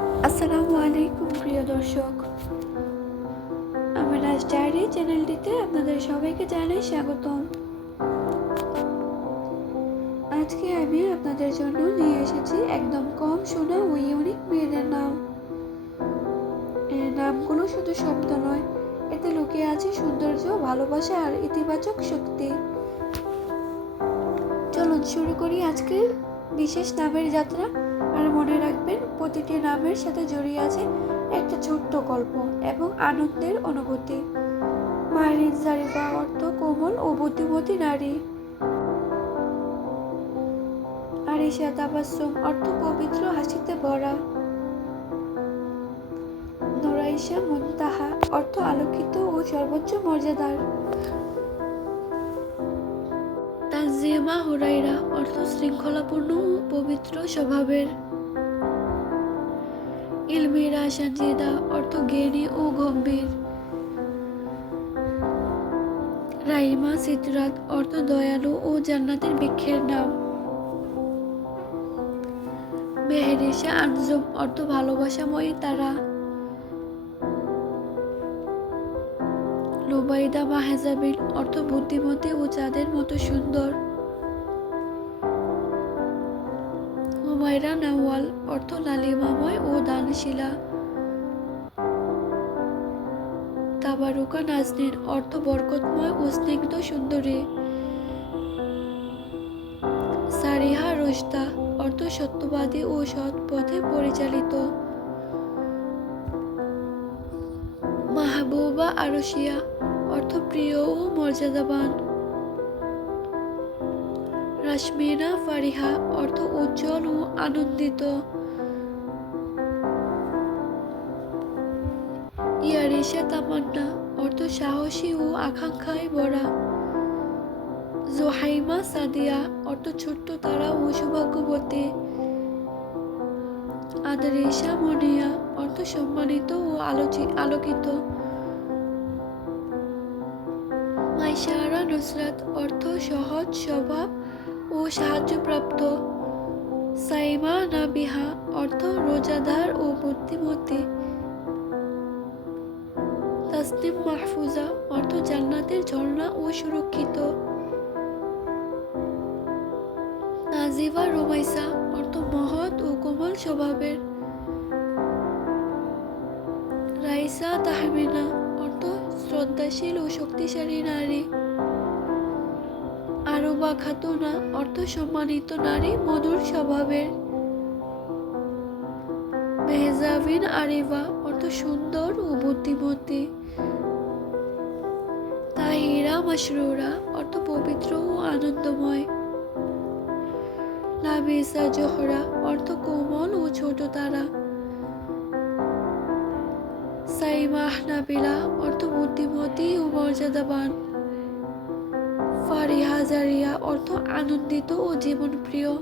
আসসালামু আলাইকুম প্রিয় দর্শক, আমার আজ ডায়েরি চ্যানেলটিতে আপনাদের সবাইকে জানাই স্বাগতম। আজকে আমি আপনাদের জন্য নিয়ে এসেছি একদম কম শোনা ও ইউনিক মেয়েদের নাম। এই নামগুলো শুধু শব্দ নয়, এতে লুকিয়ে আছে সৌন্দর্য, ভালোবাসা আর ইতিবাচক শক্তি। চলুন শুরু করি আজকের বিশেষ নামের যাত্রা। আর মনে রাখবেন, প্রতিটি নামের সাথে জড়িয়ে আছে একটা ছোট্ট গল্প এবং আনন্দের অনুভূতি। মাহরিন জারিফা অর্থ কোমল ও বুদ্ধিমতী নারী। আরিশা তাবাসসুম অর্থ পবিত্র হাসিতে ভরা। নুরাইশা মুনতাহা অর্থ আলোকিত ও সর্বোচ্চ মর্যাদার। তানজিমা হুরাইরা অর্থ শৃঙ্খলাপূর্ণ ও পবিত্র স্বভাবের। ইলমিরা সানজিদা অর্থ জ্ঞানী ও গম্ভীর। রাইমা সিতরাত অর্থ দয়ালু ও জান্নাতের বৃক্ষের নাম। মেহেরিশা আনজুম অর্থ ভালোবাসাময়ী তারা। লুবাইদা মাহেজাবিন অর্থ বুদ্ধিমতী ও চাঁদের মতো সুন্দর। হুমায়রা নাওয়াল অর্থ লালিমাময় ও দানশীলা। তাবারুকা নাজনীন অর্থ বরকতময় ও স্নিগ্ধ সুন্দরী। সারিহা রোশদা অর্থ সত্যবাদী ও সৎ পথে পরিচালিত। মাহবুবা আরশিয়া অর্থ প্রিয় ও মর্যাদাবান। রাশমিনা ফারিহা অর্থ উজ্জ্বল ও আনন্দিত। ইয়ারিশা তামান্না অর্থ সাহসী ও আকাঙ্ক্ষায় ভরা। জোহাইমা সাদিয়া অর্থ ছোট্ট তারা ও সৌভাগ্যবতী। আদরিশা মনিয়া অর্থ সম্মানিত ও আলোকিত। মাইশারা নুসরাত অর্থ সহজ স্বভাব ও সাহায্যপ্রাপ্ত। সাইমা নাবিহা অর্থ রোজাদার ও বুদ্ধিমতী। তাসনিম মাহফুজা অর্থ জান্নাতের ঝর্ণা ও সুরক্ষিত। নাজিবা রুমাইসা অর্থ মহৎ ও কোমল স্বভাবের। রাইসা তাহমিনা অর্থ শ্রদ্ধাশীল ও শক্তিশালী নারী। আরবা খাতুনা অর্থ সম্মানিত নারী, মধুর স্বভাবের। মেহজাবিন আরিফা অর্থ সুন্দর ও বুদ্ধিমতী। তাহিরা মাসরুরা অর্থ পবিত্র ও আনন্দময়। লাবিসা জোহরা অর্থ কোমল ও ছোট তারা। সাইমাহ নাবিলা অর্থ বুদ্ধিমতী ও মর্যাদাবান। ফারিহা জারিয়া অর্থ আনন্দিত ও জীবনপ্রিয়।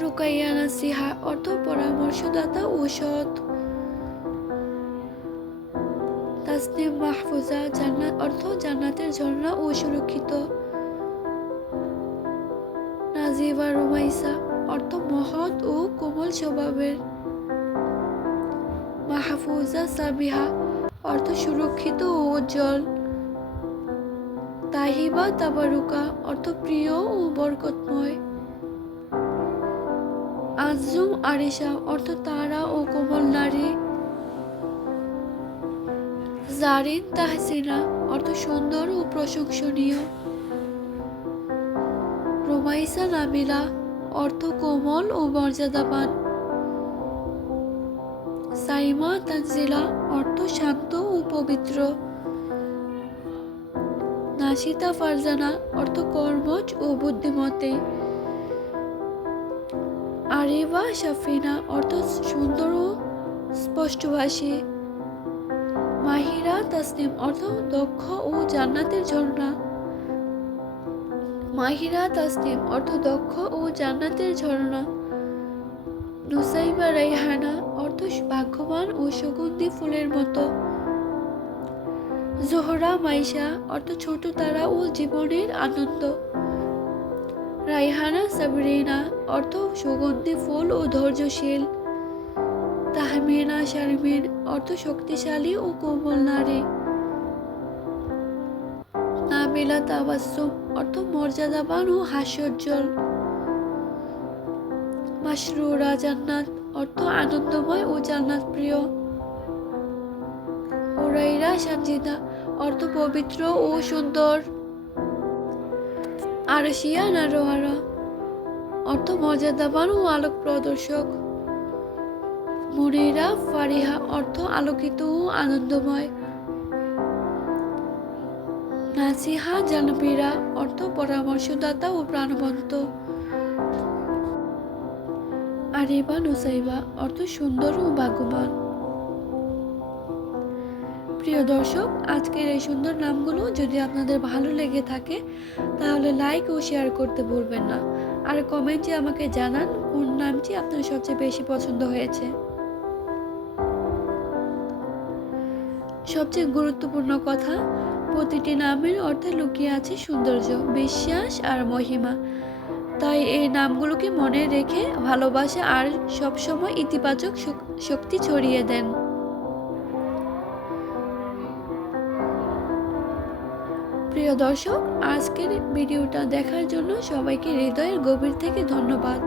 রুকাইয়া নাসিহা অর্থ পরামর্শদাতা ও সৎ। তাসনিম মাহফুজা জান্নাত অর্থ জান্নাতের ঝর্ণা ও সুরক্ষিত। নাজিবা রুমাইসা অর্থ মহৎ ও কোমল স্বভাবের। মাহফুজা সাবিহা অর্থ সুরক্ষিত ও উজ্জ্বল। তাহিবা তাবারুকা অর্থ প্রিয় ও বরকতময়। আজজুম আরিশা অর্থ তারা ও কোমল নারী। জারিন তাহসিনা অর্থ সুন্দর ও প্রশংসনীয়। রুমাইসা নাবিলা অর্থ কোমল ও মর্যাদাবান। সাইমা তানজিলা অর্থ শান্ত ও পবিত্র। নাশিতা ফারজানা অর্থ কর্মজ ও বুদ্ধিমতী। আরিবা শাফিনা অর্থ সুন্দর ও স্পষ্টভাষী। মাহিরা তাসনিম অর্থ দক্ষ ও জান্নাতের ঝর্ণা। মাহিরা তাসনিম অর্থ দক্ষ ও জান্নাতের ঝর্ণা। নুসাইবা রাইহানা অর্থ ভাগ্যবান ও সুগন্ধি ফুলের মতো। জোহরা মাইশা অর্থ ছোট তারা ও জীবনের আনন্দ। রাইহানা সাবরিনা অর্থ সুগন্ধি ফুল ও ধৈর্যশীল। তাহমিনা শারমিন অর্থ শক্তিশালী ও কোমল নারী। নাবিলা তাবাসসুম অর্থ মর্যাদাবান ও হাস্যোজ্জ্বল। মাসরুরা জান্নাত অর্থ আনন্দময় ও জান্নাত প্রিয়। হুরাইরা সানজিদা অর্থ পবিত্র ও সুন্দর। আরশিয়া নারোয়ারা অর্থ মর্যাদাবান ও আলোক প্রদর্শক। মুনিরা ফারিহা অর্থ আলোকিত ও আনন্দময়। নাসিহা জানবিরা অর্থ পরামর্শদাতা ও প্রাণবন্ত। আরিবা নুসাইবা অর্থ সুন্দর ও ভাগ্যবান। প্রিয় দর্শক, আজকের এই সুন্দর নামগুলো যদি আপনাদের ভালো লেগে থাকে তাহলে লাইক ও শেয়ার করতে ভুলবেন না। আর কমেন্টে আমাকে জানান কোন নামটি আপনার সবচেয়ে বেশি পছন্দ হয়েছে। সবচেয়ে গুরুত্বপূর্ণ কথা, প্রতিটি নামের অর্থে লুকিয়ে আছে সৌন্দর্য, বিশ্বাস আর মহিমা। তাই এই নামগুলোকে মনে রেখে ভালোবাসা আর সবসময় ইতিবাচক শক্তি ছড়িয়ে দেন। প্রিয় দর্শক, আজকের ভিডিওটা দেখার জন্য সবাইকে হৃদয়ের গভীর থেকে ধন্যবাদ।